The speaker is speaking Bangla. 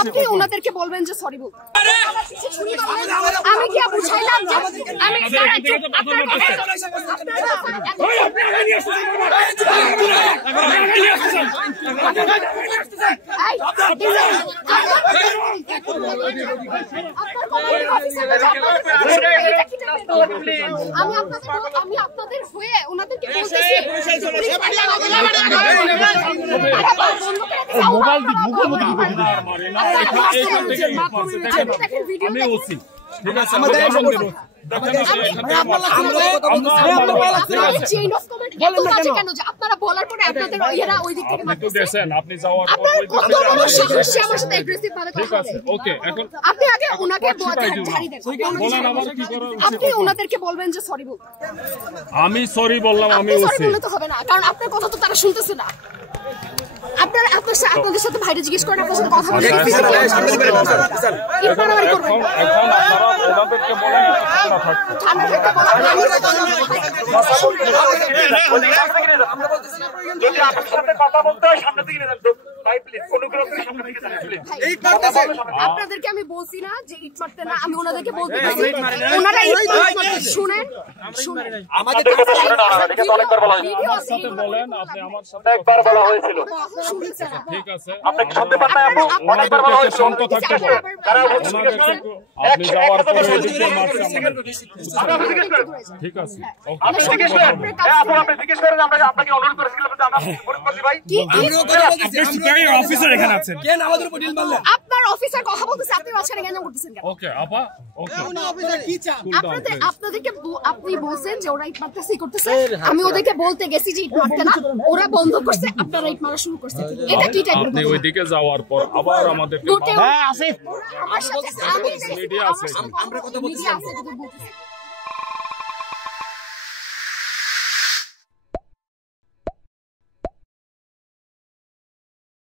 আপনি ওনাদেরকে বলবেন যে সরি বলতে। আমি কি বুঝাইলাম যে আমি আমি আপনাদের হয়ে ওনাদেরকে বলতেছি আপনারা বলার পরে আপনাদের ইয়েরা ওই দিক থেকে আপনি যাওয়ার আপনি আগে ওনাকে আপনি ওনাদেরকে বলবেন যে সরি বলতে। আমি সরি বললাম, আমি বললে তো হবে না, কারণ আপনার কথা তো তারা শুনতেছে না। আপনাদের সাথে ভাইরে জিজ্ঞেস করেন, আপনার সাথে কথা বলে আপনাদেরকে আমি বলছি না যে ইট মারতে না, আমি ওনাদেরকে বলতে ওনারা শুনেন ঠিক আছে, শান্ত থাকতে আপনি যাওয়ার পরে ঠিক আছে। অফিসার এখানে আছেন, আপনার অফিসার কথা বলতেছে, আপনি মাঝখানে কেন করতেছেন? ওকে আপা, ওকে আপনাদেরকে আপনি বলছেন যে ওরা ইট মারতেছে করতেছে, আমি ওদেরকে বলতে গেছি যে ইট মারতে না, ওরা বন্ধ করছে, আপনারা ইট মারা শুরু করছেন। এটা কি টাইপের? আপনি ওইদিকে যাওয়ার পর আবার আমাদের হ্যাঁ আছে, আমার সাথে আমি মিডিয়া আছে, আমরা কথা বলতেছি।